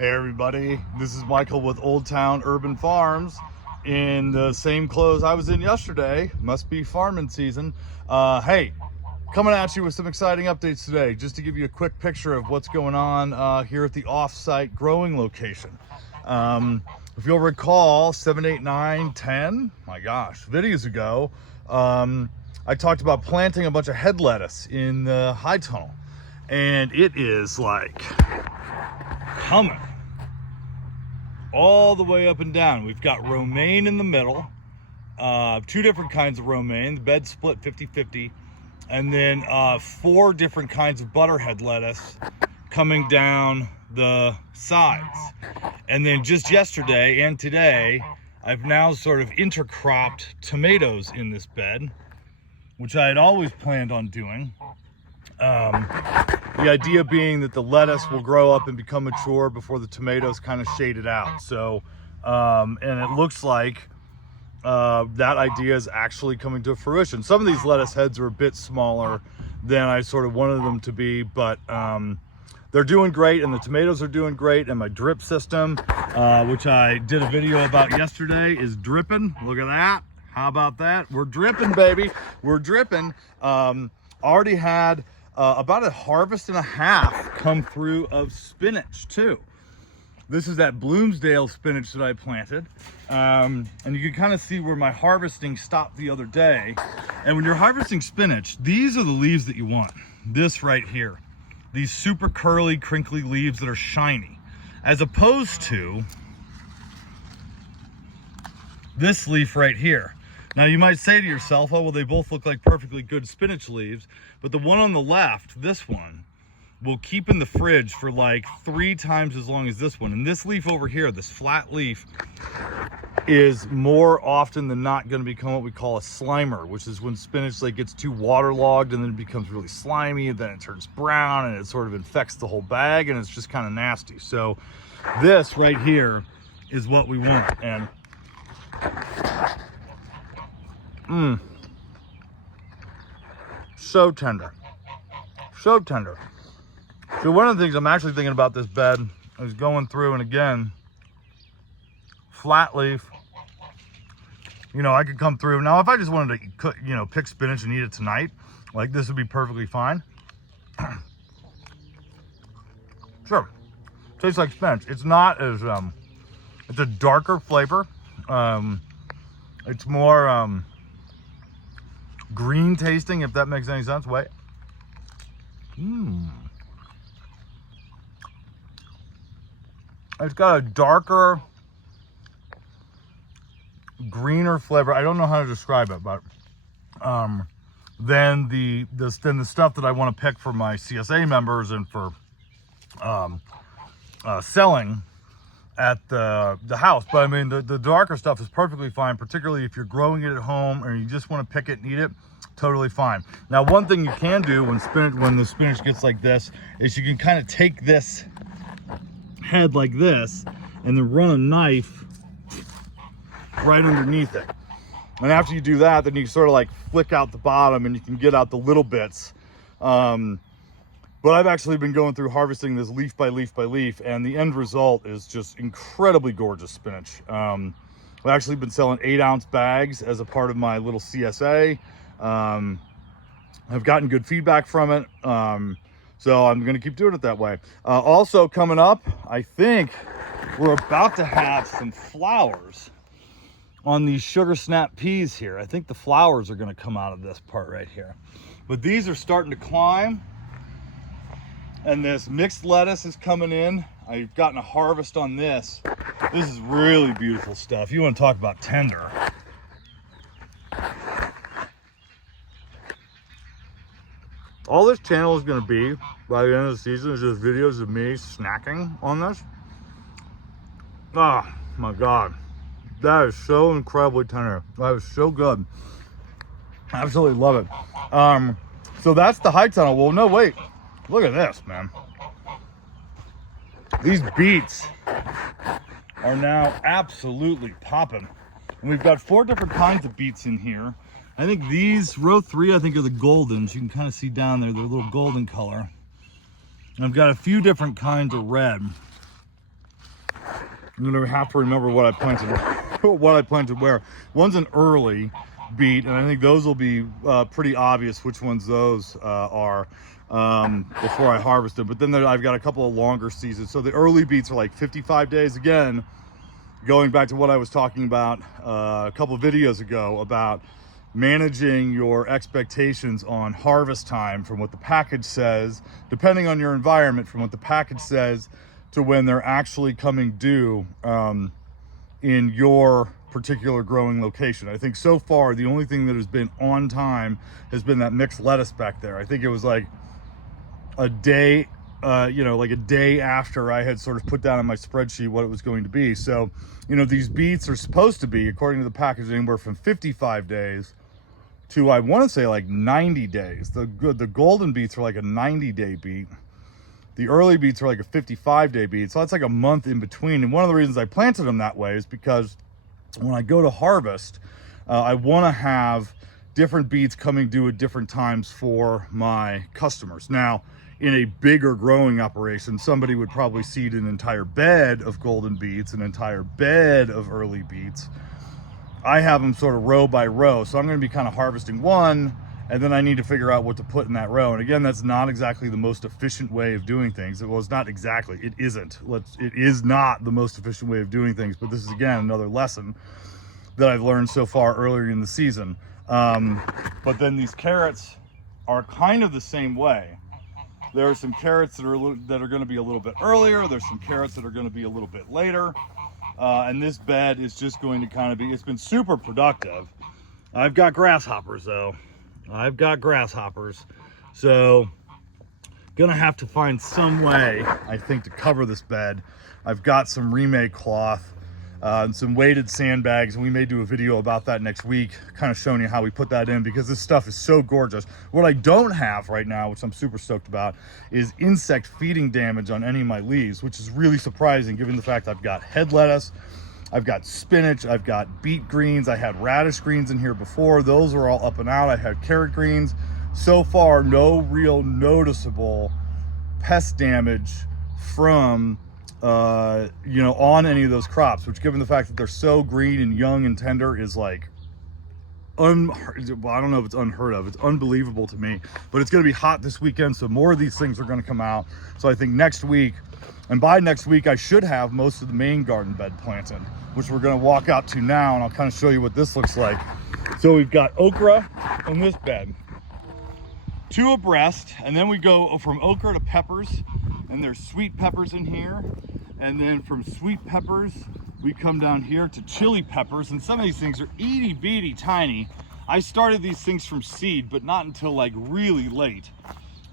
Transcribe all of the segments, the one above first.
Hey everybody, this is Michael with Old Town Urban Farms in the same clothes I was in yesterday. Must be farming season. Hey, coming at you with some exciting updates today, just to give you a quick picture of what's going on here at the off-site growing location. If you'll recall, 7, 8, 9, 10, my gosh, videos ago, I talked about planting a bunch of head lettuce in the high tunnel, and it is like coming all the way up and down. We've got romaine in the middle, two different kinds of romaine, the bed's split 50-50, and then 4 different kinds of butterhead lettuce coming down the sides. And then just yesterday and today, I've now sort of intercropped tomatoes in this bed, which I had always planned on doing. The idea being that the lettuce will grow up and become mature before the tomatoes kind of shade it out. So, and it looks like that idea is actually coming to fruition. Some of these lettuce heads are a bit smaller than I sort of wanted them to be, but they're doing great, and the tomatoes are doing great, and my drip system, which I did a video about yesterday, is dripping. Look at that. How about that? We're dripping, baby. We're dripping. Already had about a harvest and a half come through of spinach too. This is that Bloomsdale spinach that I planted. And you can kind of see where my harvesting stopped the other day. And when you're harvesting spinach, these are the leaves that you want. This right here. These super curly, crinkly leaves that are shiny. As opposed to this leaf right here. Now you might say to yourself, oh, well, they both look like perfectly good spinach leaves, but the one on the left, this one, will keep in the fridge for like 3 times as long as this one. And this leaf over here, this flat leaf, is more often than not going to become what we call a slimer, which is when spinach like gets too waterlogged and then it becomes really slimy, and then it turns brown and it sort of infects the whole bag, and it's just kind of nasty. So this right here is what we want. And so tender, so tender. So one of the things I'm actually thinking about this bed is going through, and again, flat leaf, you know, I could come through. Now if I just wanted to cook, you know, pick spinach and eat it tonight, like this would be perfectly fine. Sure, tastes like spinach. It's not as it's a darker flavor. It's more green tasting, if that makes any sense. Wait. It's got a darker, greener flavor. I don't know how to describe it, but than the stuff that I want to pick for my CSA members and for selling at the house. But I mean, the darker stuff is perfectly fine, particularly if you're growing it at home or you just want to pick it and eat it. Totally fine. Now, one thing you can do when the spinach gets like this is you can kind of take this head like this and then run a knife right underneath it. And after you do that, then you sort of like flick out the bottom and you can get out the little bits. But I've actually been going through harvesting this leaf by leaf by leaf, and the end result is just incredibly gorgeous spinach. I've actually been selling 8-ounce bags as a part of my little CSA. I've gotten good feedback from it. So I'm going to keep doing it that way. Also coming up, I think we're about to have some flowers on these sugar snap peas here. I think the flowers are going to come out of this part right here. But these are starting to climb. And this mixed lettuce is coming in. I've gotten a harvest on this. This is really beautiful stuff. You want to talk about tender. All this channel is going to be, by the end of the season, is just videos of me snacking on this. Oh my God. That is so incredibly tender. That is so good. I absolutely love it. So that's the high tunnel. Well, no, wait. Look at this, man. These beets are now absolutely popping. And we've got 4 different kinds of beets in here. I think these, row 3, I think are the goldens. You can kind of see down there, they're a little golden color. And I've got a few different kinds of red. I'm gonna have to remember what I planted, what I planted where. One's an early beet, and I think those will be pretty obvious which ones those are before I harvest them. But then I've got a couple of longer seasons. So the early beets are like 55 days. Again, going back to what I was talking about a couple of videos ago about managing your expectations on harvest time from what the package says, depending on your environment, from what the package says to when they're actually coming due in your particular growing location. I think so far the only thing that has been on time has been that mixed lettuce back there. I think it was like a day, like a day after I had sort of put down on my spreadsheet what it was going to be. So, these beets are supposed to be, according to the package, anywhere from 55 days to, I want to say, like 90 days. The golden beets are like a 90-day beet. The early beets are like a 55-day beet. So that's like a month in between. And one of the reasons I planted them that way is because when I go to harvest, I want to have different beets coming due at different times for my customers. Now, in a bigger growing operation, somebody would probably seed an entire bed of golden beets, an entire bed of early beets. I have them sort of row by row. So I'm going to be kind of harvesting one, and then I need to figure out what to put in that row. And again, that's not exactly the most efficient way of doing things. Well, it's not exactly, it isn't. It is not the most efficient way of doing things, but this is, again, another lesson that I've learned so far earlier in the season. But then these carrots are kind of the same way. There are some carrots that are going to be a little bit earlier. There's some carrots that are going to be a little bit later. And this bed is just going to kind of be, it's been super productive. I've got grasshoppers though. I've got grasshoppers. So gonna have to find some way, I think, to cover this bed. I've got some remake cloth and some weighted sandbags, and we may do a video about that next week, kind of showing you how we put that in, because this stuff is so gorgeous. What I don't have right now, which I'm super stoked about, is insect feeding damage on any of my leaves, which is really surprising given the fact I've got head lettuce, I've got spinach, I've got beet greens, I had radish greens in here before. Those are all up and out. I had carrot greens. So far, no real noticeable pest damage from on any of those crops, which, given the fact that they're so green and young and tender, is like I don't know if it's unheard of. It's unbelievable to me. But it's going to be hot this weekend, so more of these things are going to come out. So I think next week, and by next week, I should have most of the main garden bed planted, which we're going to walk out to now, and I'll kind of show you what this looks like. So we've got okra in this bed, 2 abreast, and then we go from okra to peppers, and there's sweet peppers in here. And then from sweet peppers, we come down here to chili peppers, and some of these things are itty bitty tiny. I started these things from seed, but not until like really late.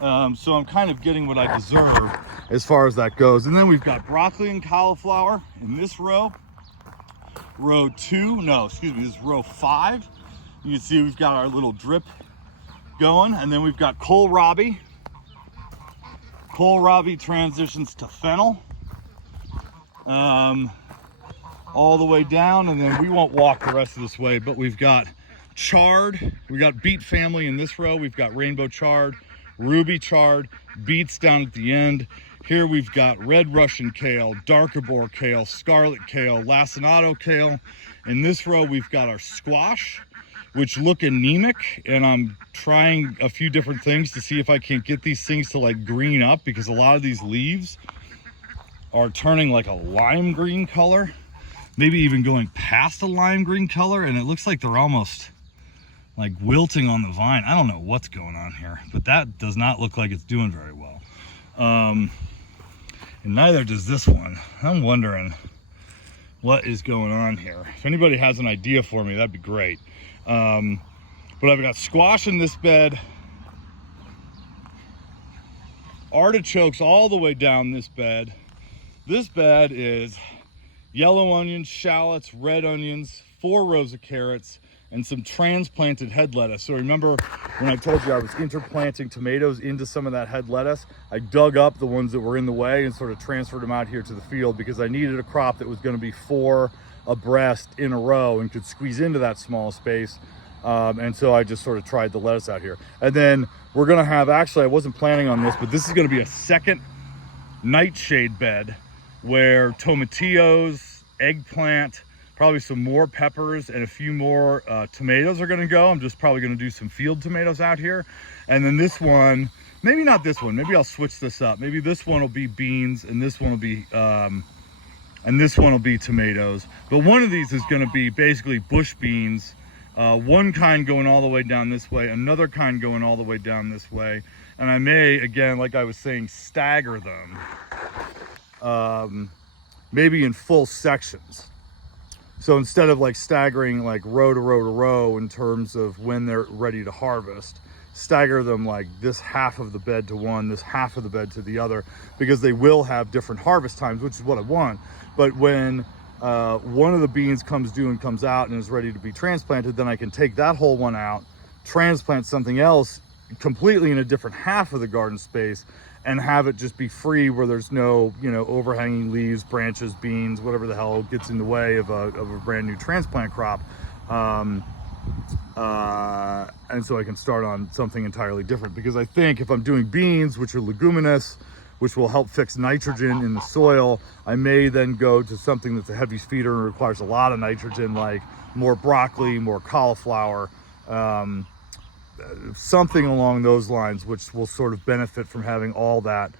So I'm kind of getting what I deserve as far as that goes. And then we've got broccoli and cauliflower in this row. Row 2, no, excuse me, this is row 5. You can see we've got our little drip going, and then we've got kohlrabi. Kohlrabi transitions to fennel. All the way down, and then we won't walk the rest of this way, but we've got chard, we got beet family in this row, we've got rainbow chard, ruby chard, beets down at the end. Here we've got red Russian kale, darkabor kale, scarlet kale, lacinato kale. In this row we've got our squash, which look anemic, and I'm trying a few different things to see if I can't get these things to like green up, because a lot of these leaves are turning like a lime green color, maybe even going past a lime green color, and it looks like they're almost like wilting on the vine. I don't know what's going on here, but that does not look like it's doing very well. And neither does this one. I'm wondering what is going on here. If anybody has an idea for me, that'd be great. But I've got squash in this bed, artichokes all the way down this bed. This bed is yellow onions, shallots, red onions, 4 rows of carrots, and some transplanted head lettuce. So remember when I told you I was interplanting tomatoes into some of that head lettuce? I dug up the ones that were in the way and sort of transferred them out here to the field, because I needed a crop that was going to be 4 abreast in a row and could squeeze into that small space. And so I just sort of tried the lettuce out here. And then we're going to have, actually I wasn't planning on this, but this is going to be a second nightshade bed, where tomatillos, eggplant, probably some more peppers, and a few more tomatoes are gonna go. I'm just probably gonna do some field tomatoes out here. And then this one, maybe not this one, maybe I'll switch this up. Maybe this one will be beans and this one will be tomatoes. But one of these is gonna be basically bush beans, one kind going all the way down this way, another kind going all the way down this way. And I may, again, like I was saying, stagger them, maybe in full sections. So instead of like staggering like row to row to row in terms of when they're ready to harvest, stagger them like this half of the bed to one, this half of the bed to the other, because they will have different harvest times, which is what I want. But when one of the beans comes due and comes out and is ready to be transplanted, then I can take that whole one out, transplant something else completely in a different half of the garden space, and have it just be free where there's no, you know, overhanging leaves, branches, beans, whatever the hell gets in the way of a brand new transplant crop. And so I can start on something entirely different, because I think if I'm doing beans, which are leguminous, which will help fix nitrogen in the soil, I may then go to something that's a heavy feeder and requires a lot of nitrogen, like more broccoli, more cauliflower, something along those lines, which will sort of benefit from having all that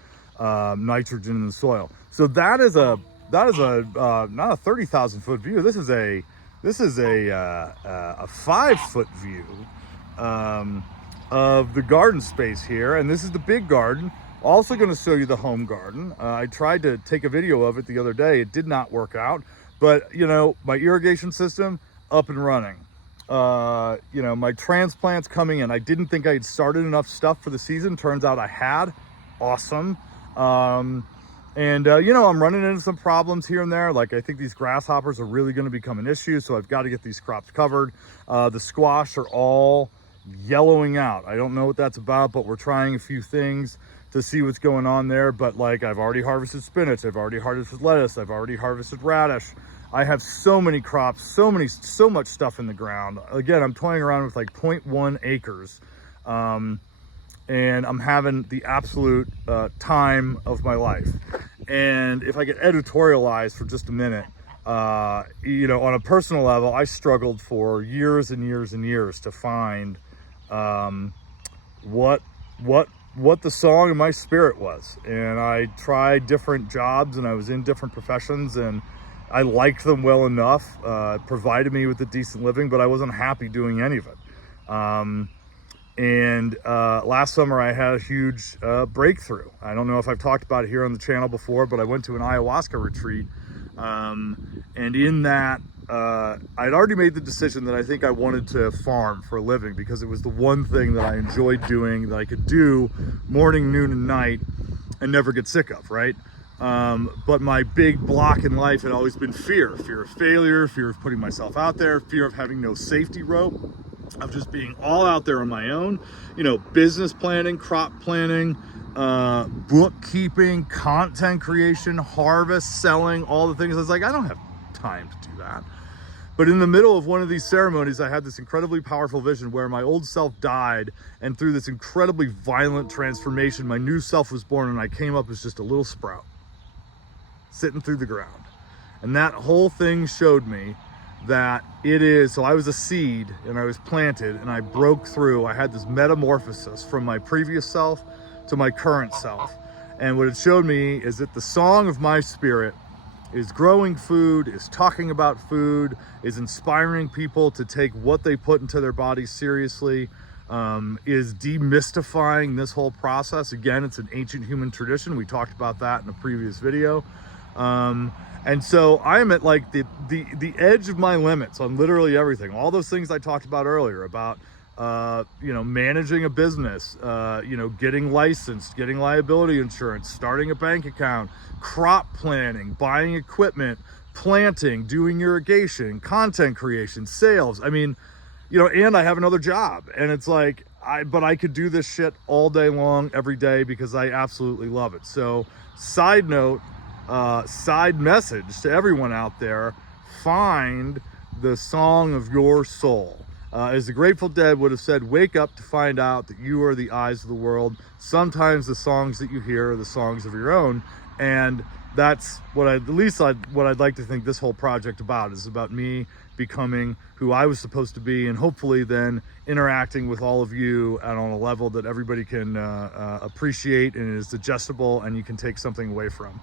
nitrogen in the soil. So that is a not a 30,000 foot view. This is a 5 foot view of the garden space here, and this is the big garden. Also going to show you the home garden. I tried to take a video of it the other day. It did not work out, but you know, my irrigation system up and running. You know, my transplants coming in. I didn't think I had started enough stuff for the season. Turns out I had. Awesome. You know, I'm running into some problems here and there. Like, I think these grasshoppers are really going to become an issue, so I've got to get these crops covered. The squash are all yellowing out. I don't know what that's about, but we're trying a few things to see what's going on there. But like, I've already harvested spinach, I've already harvested lettuce, I've already harvested radish. I have so many crops, so much stuff in the ground. Again, I'm toying around with like 0.1 acres. And I'm having the absolute time of my life. And if I get editorialized for just a minute, you know, on a personal level, I struggled for years and years and years to find what the song of my spirit was. And I tried different jobs and I was in different professions, and I liked them well enough, provided me with a decent living, but I wasn't happy doing any of it. Last summer I had a huge breakthrough. I don't know if I've talked about it here on the channel before, but I went to an ayahuasca retreat. And in that, I'd already made the decision that I think I wanted to farm for a living, because it was the one thing that I enjoyed doing, that I could do morning, noon, and night and never get sick of, right? But my big block in life had always been fear of failure, fear of putting myself out there, fear of having no safety rope, of just being all out there on my own, you know, business planning, crop planning, bookkeeping, content creation, harvest, selling, all the things. I was like, I don't have time to do that. But in the middle of one of these ceremonies, I had this incredibly powerful vision where my old self died, and through this incredibly violent transformation, my new self was born, and I came up as just a little sprout sitting through the ground. And that whole thing showed me that it is, so I was a seed and I was planted and I broke through. I had this metamorphosis from my previous self to my current self. And what it showed me is that the song of my spirit is growing food, is talking about food, is inspiring people to take what they put into their bodies seriously, is demystifying this whole process. Again, it's an ancient human tradition. We talked about that in a previous video. And so I am at like the edge of my limits on literally everything. All those things I talked about earlier about, you know, managing a business, you know, getting licensed, getting liability insurance, starting a bank account, crop planning, buying equipment, planting, doing irrigation, content creation, sales. I mean, you know, and I have another job, and it's like, but I could do this shit all day long, every day, because I absolutely love it. So side note, side message to everyone out there: find the song of your soul. As the Grateful Dead would have said, wake up to find out that you are the eyes of the world. Sometimes the songs that you hear are the songs of your own, and that's what what I'd like to think this whole project about is about me becoming who I was supposed to be, and hopefully then interacting with all of you on a level that everybody can appreciate and is digestible and you can take something away from.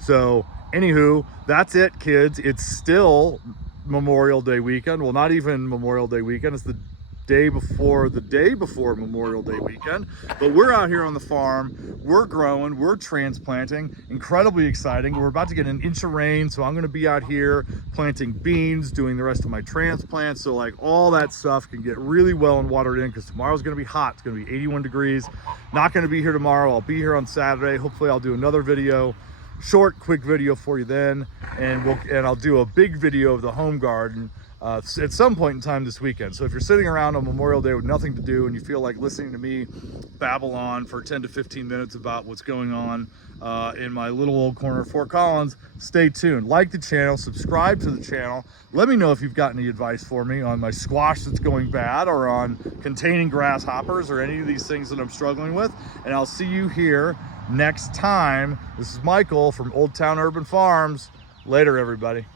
So anywho, that's it, kids. It's still Memorial Day weekend. Well, not even Memorial Day weekend. It's the day before Memorial Day weekend, but we're out here on the farm, we're growing, we're transplanting, incredibly exciting. We're about to get an inch of rain, so I'm going to be out here planting beans, doing the rest of my transplants, so like all that stuff can get really well and watered in, because tomorrow's going to be hot. It's going to be 81 degrees. Not going to be here tomorrow. I'll be here on Saturday. Hopefully I'll do another video, short quick video for you then, and I'll do a big video of the home garden at some point in time this weekend. So if you're sitting around on Memorial Day with nothing to do and you feel like listening to me babble on for 10 to 15 minutes about what's going on in my little old corner of Fort Collins, stay tuned. Like the channel, subscribe to the channel. Let me know if you've got any advice for me on my squash that's going bad, or on containing grasshoppers, or any of these things that I'm struggling with. And I'll see you here next time. This is Michael from Old Town Urban Farms. Later, everybody.